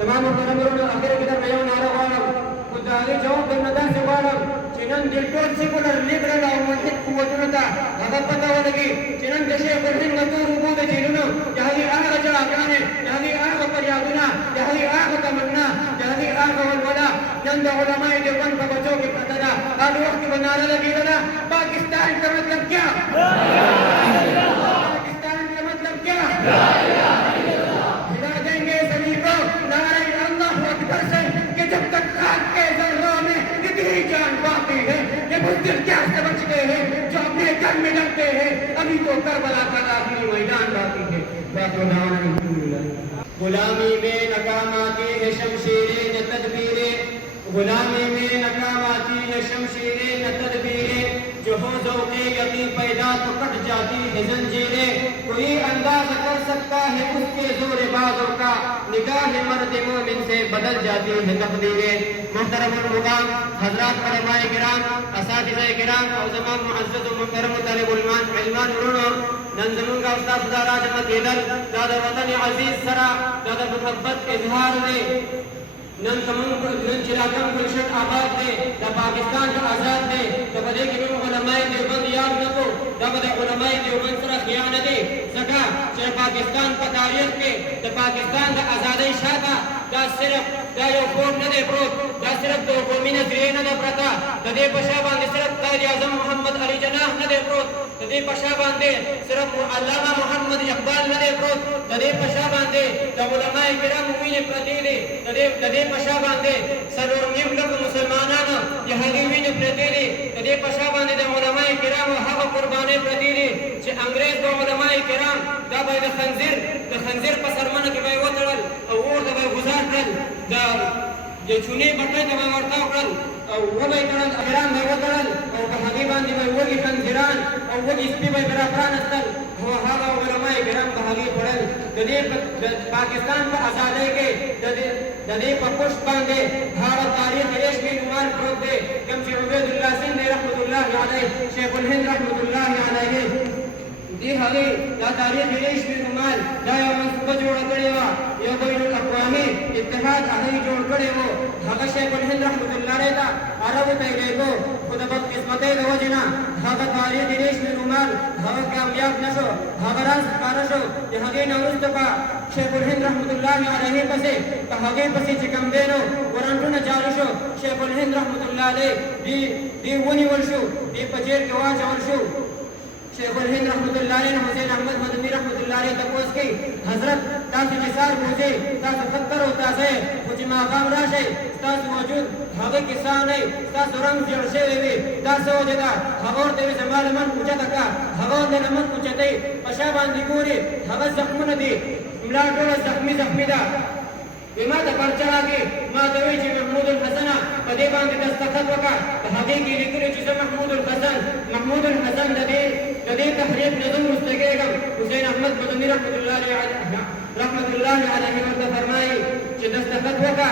تمام التنمر أخيرا كده مليون نارا غالب كنت هذه جواب بالنداس غالب چنن دلتون سيكولر ليبرال أو ملحد قوتنا تا هذا پتا ولگی چنن دشي قرهن نتور وجود جيلنا جهدي آغا جراغانه جهدي آغا پريادنا جهدي آغا تمنا جهدي آغا والولا نند علماء دیوبند کا بچوں کی پتہ آج وقت بنانا لگی لنا پاکستان کا مطلب کیا پاکستان کا مطلب کیا ہلا دیں گے سبھی کو نعرہ اللہ اکبر سے کہ جب تک خاک کے ذروں میں اتنی جان باقی ہے یہ بزدل کیا سمجھتے ہیں جو اپنے گھر میں لڑتے ہیں ابھی تو کربلا کا آخری میدان باقی ہے غلامی میں ناکام آتی ہے شمشیریں نہ تدبیریں غلامی میں ناکام آتی ہے شمشیریں نہ تدبیریں جو ہو ذوق یقین پیدا تو کٹ جاتی ہے زنجیریں کوئی انداز کر سکتا ہے اس کے زور بازوں کا نگاہ مرد مومن سے بدل جاتی ہے تقدیریں محترم المقام حضرات علماء کرام اساتذہ کرام اور تمام معزز و محترم طالب علمان ورونو نن زمونږ استاد دارا جمع کېدل دا د وطن عزیز سره دا د محبت اظهار دی نن زمونږ نن چې راکم ګلشن آباد دی د پاکستان آزاد دی دا په دې کې موږ علماء دیوبند یاد نه کړو دا به د علماء دیوبند سره خیانت دی ځکه چې پاکستان په تاریخ کې د پاکستان د آزادۍ شاته دا صرف دا یو قوم نه دی پروت دا صرف د قومي نظریې نه ده پرته د دې په شا باندې صرف قائد اعظم محمد علي جناح نه دی پروت د دې په شا باندې صرف علامه محمد اقبال نه دی پروت د دې په شا باندې د علماء کرامو وینې پرتې دي د دې په شا باندې څلور نیم لکه مسلمانانو د هغې وینې پرتې دي د دې په شا باندې د علماء کرامو هغه قربانۍ پرتې دي چې انګریز به علماء کرام دا به د خنزیر په څرمنه کې به یې وتړل او اور ته به یې ګزار کړل د چونې بټۍ ته به یې ورتاو کړل او وبه یې تړل احرام به یې وتړل او په هغې باندې به یې وږي خنزیران او وږي سپي به یې را پرانستل او هغه علماء کرام په هغې خوړل د دې پاکستان په ازادۍ کې د دې په پشت باندې هغه تاریخ ریشمي رومان پروت دی کوم چې عبید الله سندھ رحمت الله علیه شیخ الهند رحمت الله علیه دی هغې دا تاریخ ریشمي رومان دا یو منصوبه جوړه کړې وه یو بین الاقوامي اتحاد هغې جوړ کړی و هغه شیخ الهند رحمت الله علیه ته عربو ته یې لېږو خو د بدقسمتۍ د وجې نه هغه تاریخ ریشمي رومان هغه کامیاب نه شو هغه راز ښکاره شو د هغې نه وروسته به شیخ الهند رحمت الله علیه پسې په هغې پسې چې کوم دی نو ورنټونه جاري شو شیخ الهند رحمت الله علیه دی ونیول شو دی په جیل کې واچول شو شیخ الهند رحمت الله علیه حسین احمد مدنی رحمت الله علیه تپوس کوي حضرت تاسو چې سار بوځئ تاسو خطر او تازه خو چې ماښام راشئ ستاسو وجود هغه کیسه نه ستاسو رنګ جوړ شوی وي دا څه وجه ده هغه ورته وي زما لمن اوچته کړه هغه ورته لمن اوچتوي په شا باندې ګوري هغه زخمونه دي ملا ټوله زخمي ده ما ته پرچه راکړې ما ته وایي چې محمود الحسنه په دې باندې دستخط وکړه په هغې کې لیکلي چې زه محمود الحسن د دې تحریک نه زه وروسته کېږم حسین احمد مدني رحمت الله علیه ورته فرمایي چې دستخط وکړه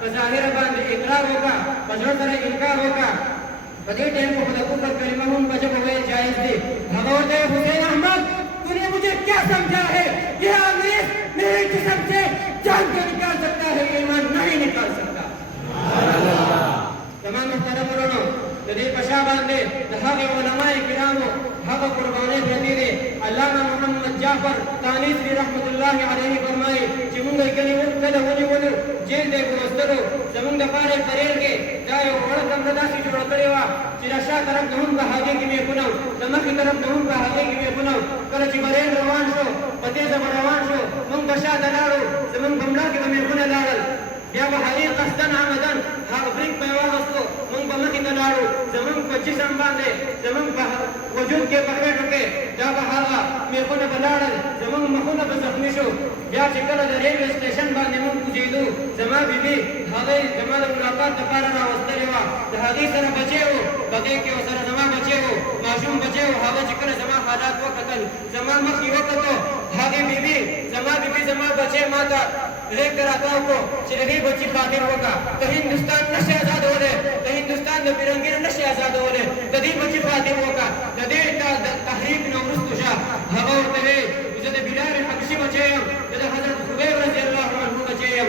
په ظاهره باندې اقرار وکړه په زړه سره انکار وکړه په دې ټایم کې خو د کفر کلمه هم په ژبه ویل جایز دی هغه ورته حسین احمد تو نے مجھے کیا سمجھا ہے یہ انگریز میرے جسم سے جان کے نکال سکتا ہے ایمان نہیں نکال سکتا تمام محترم ورونو د دې په شا باندې د هغې علماء کرامو هغه قربانۍ پرتې دي علامه محمد جعفر تانیسي رحمت الله علیه فرمایي چې موږ کله ونیولو جیل دی ورستلو زموږ دپاره یې په ریل کې دا یو وړه کمره داسې جوړه کړې وه چې د شا طرف ته هم په هغې کې میخونه د مخې طرف ته هم په هغې کې میخونه کله چې به ریل روان شو په تیزه به روان شو موږ به شا ته لاړو زموږ په ملا کې به میخونه لاړل بیا به هغې قصدن عمدن هغه بریک به یې واخیستو موږ به مخې ته لاړو زموږ په جسم باندې زموږ په وجود کې په خېټو کې دا به هغه میخونه به لاړل زموږ مخونه به زخمي شو بیا چې کله د ریلوې سټیشن باندې موږ کوزېدو زما بیبي هغې زما د ملاقات دپاره راوستلې وه د هغې سره بچی و بګۍ کې ورسره زما بچی و ماشوم بچی و هغه چې کله زما حالات وکتل زما مخ یې وکتو هغې بیبي زما بچی ما ته غېږ ته راتاو کړو چې د دې بچي خاطر وکړه د هندوستان نشي ازادولی د هندوستان د فرنګي نشي ازادولی د دې بچي خاطر وکړه د دې تحریک نه وروسته شه هغه ورته ویې زه د بلال حبشي بچی یم زه د حضرت خبیب رضی الله عنه بچی یم